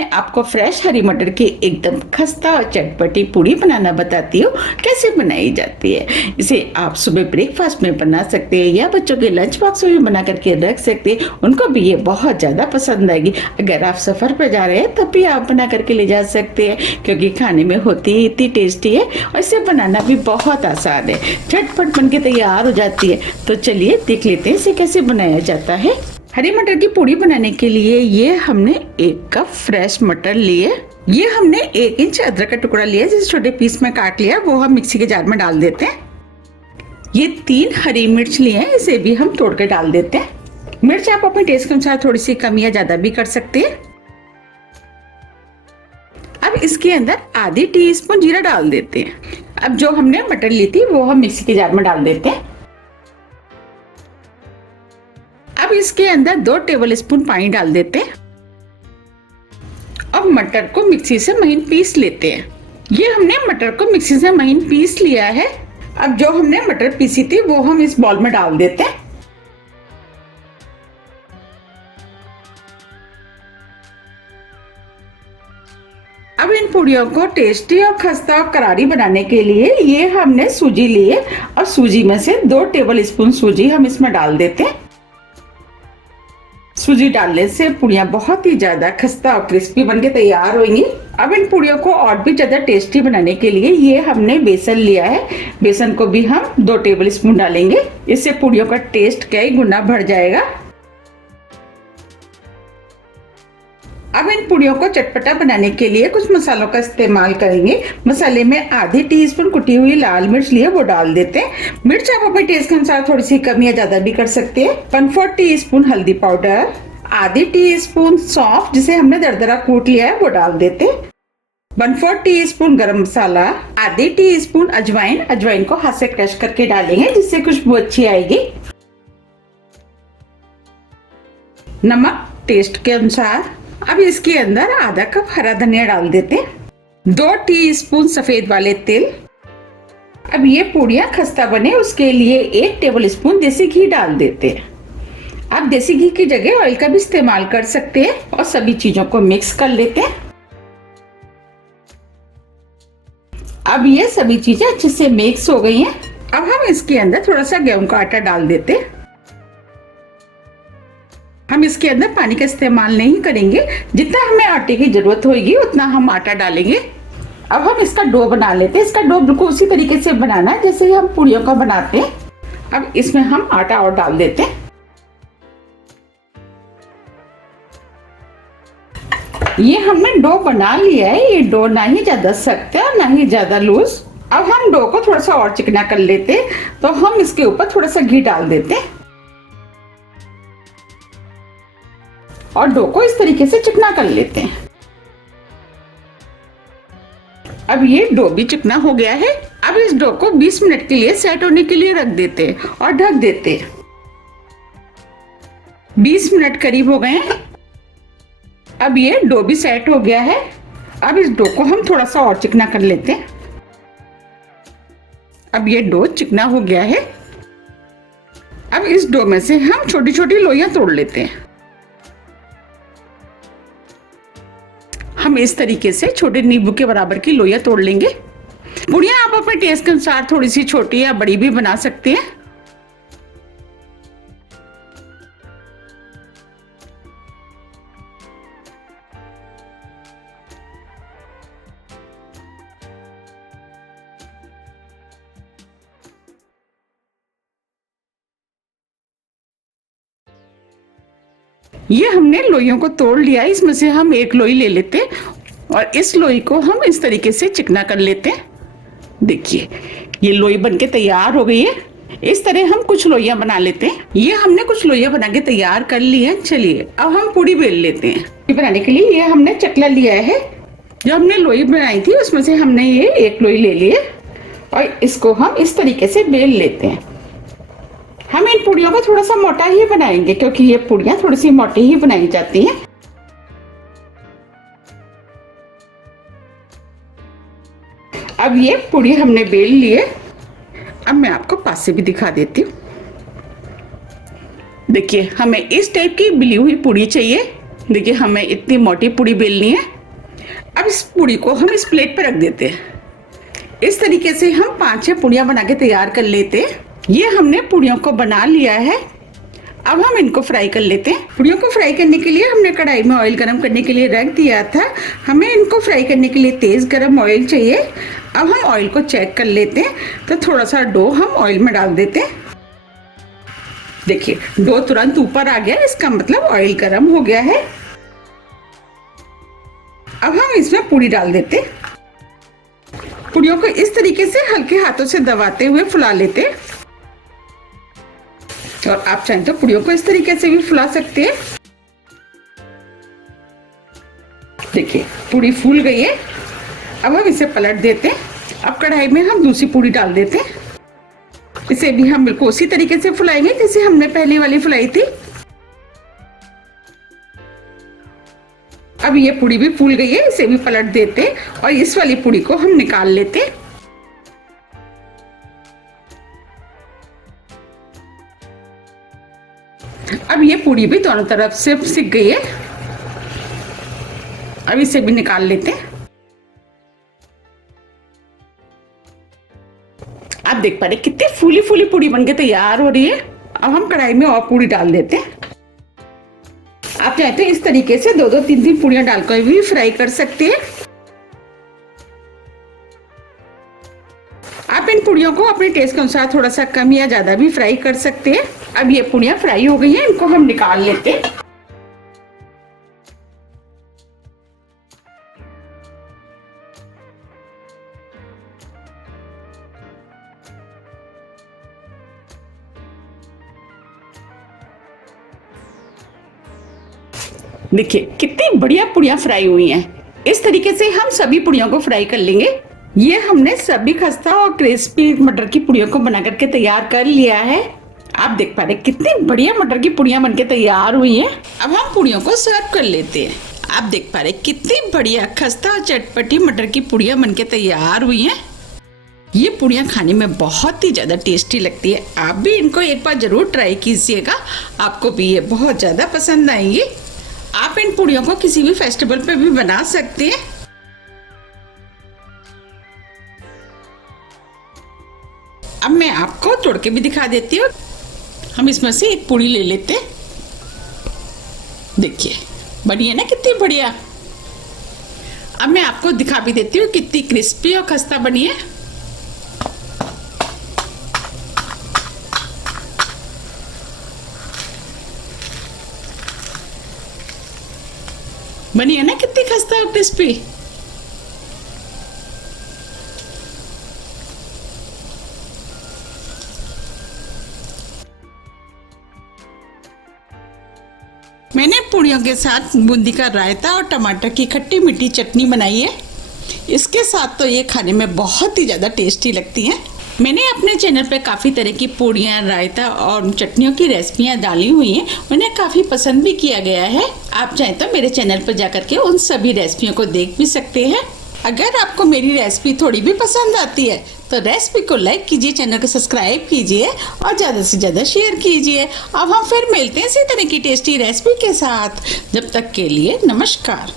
मैं आपको फ्रेश हरी मटर की एकदम खस्ता और चटपटी पूड़ी बनाना बताती हूँ कैसे बनाई जाती है। इसे आप सुबह ब्रेकफास्ट में बना सकते हैं या बच्चों के लंच बॉक्स में भी बना करके रख सकते हैं। उनको भी ये बहुत ज़्यादा पसंद आएगी। अगर आप सफ़र पर जा रहे हैं तब भी आप बना करके ले जा सकते हैं, क्योंकि खाने में होती ही इतनी टेस्टी है और इसे बनाना भी बहुत आसान है। झटपट बन के तैयार हो जाती है। तो चलिए देख लेते हैं इसे कैसे बनाया जाता है। हरी मटर की पूड़ी बनाने के लिए ये हमने 1 कप फ्रेश मटर लिए। ये हमने 1 इंच अदरक का टुकड़ा लिया, जिसे छोटे पीस में काट लिया, वो हम मिक्सी के जार में डाल देते हैं। ये 3 हरी मिर्च लिए हैं, इसे भी हम तोड़ के डाल देते हैं। मिर्च आप अपने टेस्ट के अनुसार थोड़ी सी कम या ज्यादा भी कर सकते हैं। अब इसके अंदर आधी टीस्पून जीरा डाल देते हैं। अब जो हमने मटर ली थी वो हम मिक्सी के जार में डाल देते हैं। अब इसके अंदर 2 टेबल स्पून पानी डाल देते हैं। अब मटर को मिक्सी से महीन पीस लेते हैं। ये हमने मटर को मिक्सी से महीन पीस लिया है। अब जो हमने मटर पीसी थी वो हम इस बाउल में डाल देते हैं। अब इन पूड़ियों को टेस्टी और खस्ता और करारी बनाने के लिए ये हमने सूजी लिए और सूजी में से 2 टेबल स्पून सूजी हम इसमें डाल देते हैं। सूजी डालने से पूड़ियाँ बहुत ही ज्यादा खस्ता और क्रिस्पी बनके तैयार होंगी। अब इन पूड़ियों को और भी ज्यादा टेस्टी बनाने के लिए ये हमने बेसन लिया है। बेसन को भी हम 2 टेबल स्पून डालेंगे। इससे पूड़ियों का टेस्ट कई गुना बढ़ जाएगा। अब इन पूड़ियों को चटपटा बनाने के लिए कुछ मसालों का इस्तेमाल करेंगे। मसाले में आधी टीस्पून कुटी हुई लाल मिर्च लिए, वो डाल देते हैं। मिर्च आप अपने टेस्ट के अनुसार थोड़ी सी कम या ज्यादा भी कर सकते हैं। 1/4 टीस्पून हल्दी पाउडर, आधी टीस्पून सौंफ जिसे हमने दरदरा कूट लिया है, वो डाल देते हैं। 1/4 टीस्पून गरम मसाला, आधी टीस्पून अजवाइन। अजवाइन को हाथ से क्रश करके डालेंगे जिससे खुशबू अच्छी आएगी। नमक टेस्ट के अनुसार। अब इसके अंदर आधा कप हरा धनिया डाल देते हैं। 2 टीस्पून सफेद वाले तिल। अब ये पूड़ियाँ खस्ता बने उसके लिए 1 टेबल स्पून देसी घी डाल देते हैं। आप देसी घी की जगह ऑयल का भी इस्तेमाल कर सकते हैं और सभी चीजों को मिक्स कर लेते हैं। अब ये सभी चीजें अच्छे से मिक्स हो गई हैं। अब हम इसके अंदर थोड़ा सा गेहूं का आटा डाल देते हैं। हम इसके अंदर पानी का इस्तेमाल नहीं करेंगे। जितना हमें आटे की जरूरत होगी उतना हम आटा डालेंगे। अब हम इसका डो बना लेते हैं। इसका डो बिल्कुल उसी तरीके से बनाना है जैसे हम पूड़ियों का बनाते हैं। अब इसमें हम आटा और डाल देते हैं। ये हमने डो बना लिया है। ये डो ना ही ज्यादा सख्त है और ना ही ज्यादा लूज। अब हम डो को थोड़ा सा और चिकना कर लेते हैं, तो हम इसके ऊपर थोड़ा सा घी डाल देते हैं और डो को इस तरीके से चिकना कर लेते हैं। अब ये डो भी चिकना हो गया है। अब इस डो को 20 मिनट के लिए सेट होने के लिए रख देते हैं और ढक देते हैं। 20 मिनट करीब हो गए हैं। अब ये डो भी सेट हो गया है। अब इस डो को हम थोड़ा सा और चिकना कर लेते हैं। अब ये डो चिकना हो गया है। अब इस डो में से हम छोटी छोटी लोइयां तोड़ लेते हैं। हम इस तरीके से छोटे नींबू के बराबर की लोइयां तोड़ लेंगे। पूड़ियाँ आप अपने टेस्ट के अनुसार थोड़ी सी छोटी या बड़ी भी बना सकते हैं। ये हमने लोइयों को तोड़ लिया। इसमें से हम 1 लोई ले लेते हैं और इस लोई को हम इस तरीके से चिकना कर लेते हैं। देखिए ये लोई बनके तैयार हो गई है। इस तरह हम कुछ लोइयां बना लेते हैं। ये हमने कुछ लोइयां बना के तैयार कर ली है। चलिए अब हम पूड़ी बेल लेते हैं। पूड़ी बनाने के लिए ये हमने चकला लिया है। जो हमने लोई बनाई थी उसमें से हमने ये 1 लोई ले ली है और इसको हम इस तरीके से बेल लेते हैं। हम इन पूड़ियों को थोड़ा सा मोटा ही बनाएंगे, क्योंकि ये पूड़ियाँ थोड़ी सी मोटी ही बनाई जाती हैं। अब ये पूड़ी हमने बेल लिए। अब मैं आपको पास से भी दिखा देती हूँ। देखिए हमें इस टाइप की बिली हुई पूड़ी चाहिए। देखिए हमें इतनी मोटी पूड़ी बेलनी है। अब इस पूड़ी को हम इस प्लेट पर रख देते हैं। इस तरीके से हम 5-6 पूड़ियाँ बना के तैयार कर लेते हैं। ये हमने पूड़ियों को बना लिया है। अब हम इनको फ्राई कर लेते हैं। पूड़ियों को फ्राई करने के लिए हमने कढ़ाई में ऑयल गरम करने के लिए रख दिया था। हमें इनको फ्राई करने के लिए तेज़ गरम ऑयल चाहिए। अब हम ऑयल को चेक कर लेते हैं। तो थोड़ा सा डो हम ऑयल में डाल देते हैं। देखिए डो तुरंत ऊपर आ गया, इसका मतलब ऑयल गरम हो गया है। अब हम इसमें पूड़ी डाल देते हैं। पूड़ियों को इस तरीके से हल्के हाथों से दबाते हुए फुला लेते हैं। और आप चाहें तो पूड़ियों को इस तरीके से भी फुला सकते हैं। देखिए पूड़ी फूल गई है। अब हम इसे पलट देते हैं। अब कढ़ाई में हम दूसरी पूड़ी डाल देते हैं। इसे भी हम बिल्कुल उसी तरीके से फुलाएंगे जैसे हमने पहली वाली फुलाई थी। अब ये पूड़ी भी फूल गई है, इसे भी पलट देते हैं और इस वाली पूड़ी को हम निकाल लेते हैं। अब ये पूड़ी भी दोनों तरफ से सिक गई है। अब इसे भी निकाल लेते हैं। आप देख पा रहे कितनी फूली फूली पूड़ी बनके तैयार हो रही है। अब हम कढ़ाई में और पूड़ी डाल देते हैं। आप चाहते हैं इस तरीके से 2-2, 3-3 पूड़ियां डालकर भी फ्राई कर सकते हैं। आप इन पूड़ियों को अपने टेस्ट के अनुसार थोड़ा सा कम या ज्यादा भी फ्राई कर सकते हैं। अब ये पूड़ियां फ्राई हो गई हैं, इनको हम निकाल लेते हैं। देखिए कितनी बढ़िया पूड़ियाँ फ्राई हुई हैं। इस तरीके से हम सभी पूड़ियों को फ्राई कर लेंगे। ये हमने सभी खस्ता और क्रिस्पी मटर की पूड़ियों को बना करके तैयार कर लिया है। आप देख पा रहे कितनी बढ़िया मटर की पूड़ियाँ बनके तैयार हुई हैं। अब हम पूड़ियों को सर्व कर लेते हैं। आप देख पा रहे कितनी बढ़िया खस्ता और चटपटी मटर की पूड़ियाँ बनके तैयार हुई हैं। ये पूड़ियाँ खाने में बहुत ही ज़्यादा टेस्टी लगती है। आप भी इनको एक बार ज़रूर ट्राई कीजिएगा, आपको भी ये बहुत ज़्यादा पसंद आएंगी। आप इन पूड़ियों को किसी भी फेस्टिवल पे भी बना सकते हैं। अब मैं आपको तोड़ के भी दिखा देती हूँ। हम इसमें से एक पूड़ी ले लेते हैं। देखिए बनी है ना कितनी बढ़िया। अब मैं आपको दिखा भी देती हूँ कितनी क्रिस्पी और खस्ता बनी है। बनी है ना कितनी खस्ता और क्रिस्पी। मैंने पूड़ियों के साथ बूंदी का रायता और टमाटर की खट्टी मीठी चटनी बनाई है। इसके साथ तो ये खाने में बहुत ही ज़्यादा टेस्टी लगती हैं। मैंने अपने चैनल पे काफ़ी तरह की पूड़ियाँ, रायता और चटनियों की रेसिपियाँ डाली हुई हैं। उन्हें काफ़ी पसंद भी किया गया है। आप चाहें तो मेरे चैनल पर जाकर के उन सभी रेसिपियों को देख भी सकते हैं। अगर आपको मेरी रेसिपी थोड़ी भी पसंद आती है तो रेसिपी को लाइक कीजिए, चैनल को सब्सक्राइब कीजिए और ज़्यादा से ज़्यादा शेयर कीजिए। अब हम फिर मिलते हैं इसी तरह की टेस्टी रेसिपी के साथ। जब तक के लिए नमस्कार।